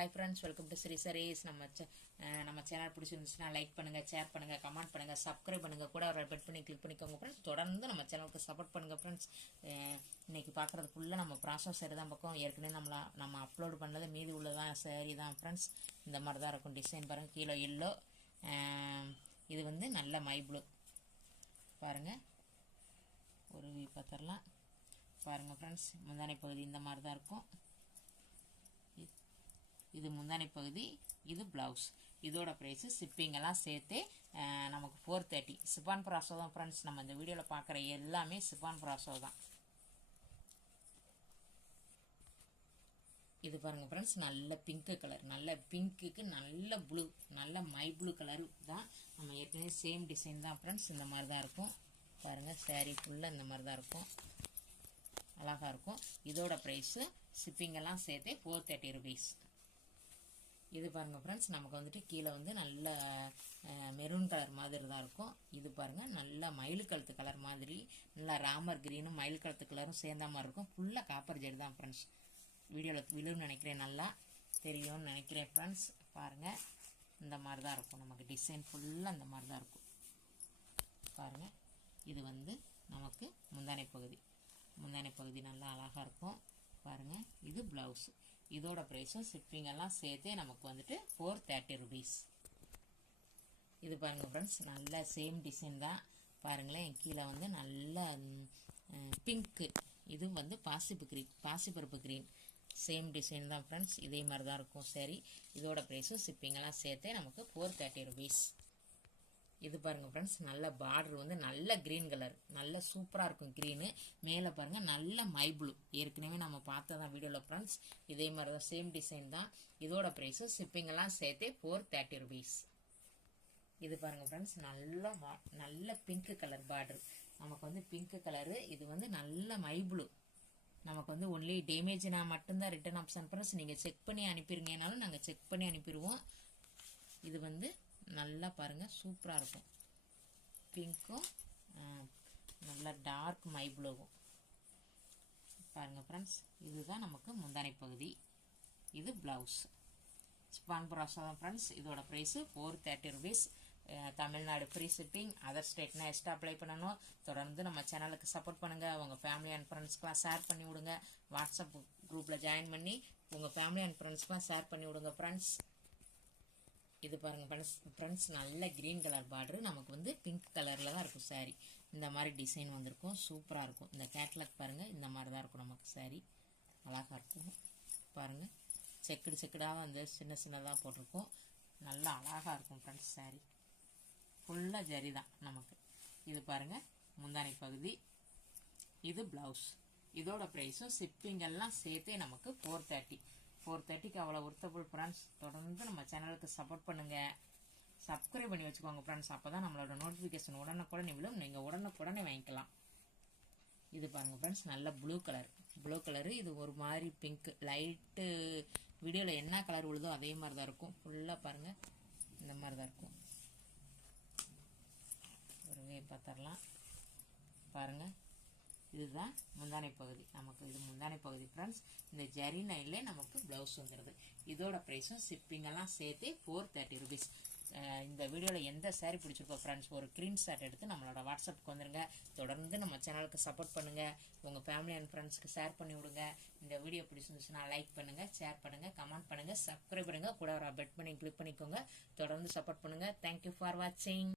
Hi friends, welcome to sarees. நம்ம channel பிடிச்சிருந்துச்சுன்னா like பண்ணுங்கள், ஷேர் பண்ணுங்கள், கமெண்ட் பண்ணுங்கள், சப்ஸ்கிரைப் பண்ணுங்கள், கூட ஒரு பெட் பண்ணி கிளிக் பண்ணிக்கோங்க ஃப்ரெண்ட்ஸ். தொடர்ந்து நம்ம சேனலுக்கு சப்போர்ட் பண்ணுங்கள் ஃப்ரெண்ட்ஸ். இன்றைக்கி பார்க்குறது ஃபுல்லாக நம்ம ப்ராசோ சேரீ தான் பக்கம். ஏற்கனவே நம்ம அப்லோடு பண்ணது மீதி உள்ளதான் சேரீ தான் ஃப்ரெண்ட்ஸ். இந்த மாதிரி தான் இருக்கும் டிசைன். பாருங்கள், கீழே எல்லோ, இது வந்து நல்ல மை ப்ளூ. பாருங்கள், ஒரு பார்த்துடலாம். பாருங்கள் ஃப்ரெண்ட்ஸ், முந்தானை பகுதி இந்த மாதிரி தான் இருக்கும். இது முந்தானை பகுதி, இது ப்ளவுஸ். இதோட ப்ரைஸு ஷிப்பிங்கெல்லாம் சேர்த்து நமக்கு 430. சிஃபான் ப்ராசோ தான் ஃப்ரெண்ட்ஸ். நம்ம இந்த வீடியோவில் பார்க்குற எல்லாமே சிஃபான் ப்ராசோ தான். இது பாருங்கள் ஃப்ரெண்ட்ஸ், நல்ல பிங்க்கு கலர், நல்ல பிங்க்குக்கு நல்ல ப்ளூ, நல்ல மை ப்ளூ கலரு தான். நம்ம ஏற்கனவே சேம் டிசைன் தான் ஃப்ரெண்ட்ஸ். இந்த மாதிரி தான் இருக்கும். பாருங்கள், சேரீ ஃபுல்லாக இந்த மாதிரி தான் இருக்கும். அழகாக இருக்கும். இதோட ப்ரைஸு ஷிப்பிங்கெல்லாம் சேர்த்து 430 rupees. இது பாருங்கள் ஃப்ரெண்ட்ஸ், நமக்கு வந்துட்டு கீழே வந்து நல்ல மெரூன் கலர் மாதிரி தான் இருக்கும். இது பாருங்கள், நல்ல மயில் கழுத்து கலர் மாதிரி, நல்லா ராமர் க்ரீனும் மயில் கழுத்து கலரும் சேர்ந்த மாதிரி இருக்கும். ஃபுல்லாக காப்பர் ஜெரி தான் ஃப்ரெண்ட்ஸ். வீடியோவில் விழுன்னு நினைக்கிறேன், நல்லா தெரியும்னு நினைக்கிறேன் ஃப்ரெண்ட்ஸ். பாருங்கள், இந்த மாதிரி தான் இருக்கும். நமக்கு டிசைன் ஃபுல்லாக இந்த மாதிரி தான் இருக்கும். பாருங்கள், இது வந்து நமக்கு முந்தானை பகுதி. முந்தானை பகுதி நல்லா அழகாக இருக்கும். பாருங்கள், இது ப்ளவுஸு. இதோட ப்ரைஸும் ஷிப்பிங்கெல்லாம் சேர்த்தே நமக்கு வந்துட்டு 430 rupees. இது பாருங்கள் ஃப்ரெண்ட்ஸ், நல்ல சேம் டிசைன் தான். பாருங்களேன், கீழே வந்து நல்ல பிங்க்கு, இது வந்து பாசிப்பருப்பு க்ரீன், சேம் டிசைன் தான் ஃப்ரெண்ட்ஸ். இதே மாதிரி தான் இருக்கும் சரி. இதோட ப்ரைஸும் ஷிப்பிங்கெல்லாம் சேர்த்தே நமக்கு 430 rupees. இது பாருங்கள் ஃப்ரெண்ட்ஸ், நல்ல பார்டர் வந்து நல்ல க்ரீன் கலர், நல்ல சூப்பராக இருக்கும் க்ரீனு. மேலே பாருங்கள், நல்ல மை ப்ளூ. ஏற்கனவே நம்ம பார்த்ததான் வீடியோவில் ஃப்ரெண்ட்ஸ். இதே மாதிரி தான் சேம் டிசைன் தான். இதோட ப்ரைஸு ஷிப்பிங்கெல்லாம் சேர்த்தே 430 rupees. இது பாருங்கள் ஃப்ரெண்ட்ஸ், நல்ல பிங்க்கு கலர் பார்டர். நமக்கு வந்து பிங்க்கு கலரு. இது வந்து நல்ல மை ப்ளூ. நமக்கு வந்து ஒன்லி டேமேஜ்னா மட்டும்தான் ரிட்டன் ஆப்ஷன் ஃப்ரெண்ட்ஸ். நீங்கள் செக் பண்ணி அனுப்பிடுங்கனாலும் நாங்கள் செக் பண்ணி அனுப்பிடுவோம். இது வந்து நல்லா பாருங்கள், சூப்பராக இருக்கும். பிங்க்கும் நல்லா டார்க் மை ப்ளூவும். பாருங்கள் ஃப்ரெண்ட்ஸ், இதுதான் நமக்கு முந்தானை பகுதி. இது ப்ளவுஸ். சிஃபான் ப்ராசோ தான் ஃப்ரெண்ட்ஸ். இதோட price 430 rupees. Tamil Nadu free shipping. Other ஸ்டேட்னா எக்ஸ்ட்ரா அப்ளை பண்ணணும். தொடர்ந்து நம்ம சேனலுக்கு சப்போர்ட் பண்ணுங்கள். உங்கள் ஃபேமிலி அண்ட் ஃப்ரெண்ட்ஸ்க்கெலாம் ஷேர் பண்ணி விடுங்க. வாட்ஸ்அப் குரூப்பில் ஜாயின் பண்ணி உங்கள் ஃபேமிலி அண்ட் ஃப்ரெண்ட்ஸ்க்கெலாம் ஷேர் பண்ணி விடுங்க ஃப்ரெண்ட்ஸ். இது பாருங்கள் ஃப்ரெண்ட்ஸ், நல்ல க்ரீன் கலர் பார்டரு. நமக்கு வந்து பிங்க் கலரில் தான் இருக்கும் சாரீ. இந்த மாதிரி டிசைன் வந்திருக்கும். சூப்பராக இருக்கும். இந்த கேட்லாக் பாருங்கள், இந்த மாதிரி தான் இருக்கும் நமக்கு சாரீ. அழகாக இருக்கும். பாருங்கள், செக்குடாக வந்து சின்னதாக போட்டிருக்கோம். நல்லா அழகாக இருக்கும் ஃப்ரெண்ட்ஸ். சாரீ ஃபுல்லாக ஜரி தான் நமக்கு. இது பாருங்கள், முந்தானை பகுதி. இது ப்ளவுஸ். இதோட ப்ரைஸும் ஷிப்பிங்கெல்லாம் சேர்த்தே நமக்கு 430க்கு அவ்வளோ ஒர்த்தபுள் ஃப்ரெண்ட்ஸ். தொடர்ந்து நம்ம சேனலுக்கு சப்போர்ட் பண்ணுங்கள். சப்ஸ்கிரைப் பண்ணி வச்சுக்கோங்க ஃப்ரெண்ட்ஸ். அப்போ தான் நம்மளோட நோட்டிஃபிகேஷன் உடனுக்குடனே விழும். நீங்கள் உடனுக்குடனே வாங்கிக்கலாம். இது பாருங்கள் ஃப்ரெண்ட்ஸ், நல்ல ப்ளூ கலரு. இது ஒரு மாதிரி பிங்க் லைட்டு. வீடியோவில் என்ன கலர் விழுதோ அதே மாதிரி தான் இருக்கும். ஃபுல்லாக பாருங்கள், இந்த மாதிரி தான் இருக்கும். ஒரு பார்த்துடலாம். பாருங்கள், இதுதான் முந்தானை பகுதி. நமக்கு இது முந்தானை பகுதி ஃப்ரெண்ட்ஸ். இந்த ஜரி நைலே நமக்கு ப்ளவுஸ் வந்துடுது. இதோட ப்ரைஸும் ஷிப்பிங்கெல்லாம் சேர்த்து 430 rupees. இந்த வீடியோவில் எந்த சாரீ பிடிச்சிருக்கோ ஃப்ரெண்ட்ஸ், ஒரு ஸ்க்ரீன்ஷாட் எடுத்து நம்மளோட வாட்ஸ்அப்புக்கு வந்துடுங்க. தொடர்ந்து நம்ம சேனலுக்கு சப்போர்ட் பண்ணுங்கள். உங்கள் ஃபேமிலி அண்ட் ஃப்ரெண்ட்ஸ்க்கு ஷேர் பண்ணி விடுங்க. இந்த வீடியோ பிடிச்சிருந்துச்சுன்னா லைக் பண்ணுங்கள், ஷேர் பண்ணுங்கள், கமெண்ட் பண்ணுங்கள், சப்ஸ்கிரைப் பண்ணுங்கள், கூட ஒரு பெட் பண்ணி கிளிக் பண்ணிக்கோங்க. தொடர்ந்து சப்போர்ட் பண்ணுங்கள். தேங்க்யூ ஃபார் வாட்சிங்.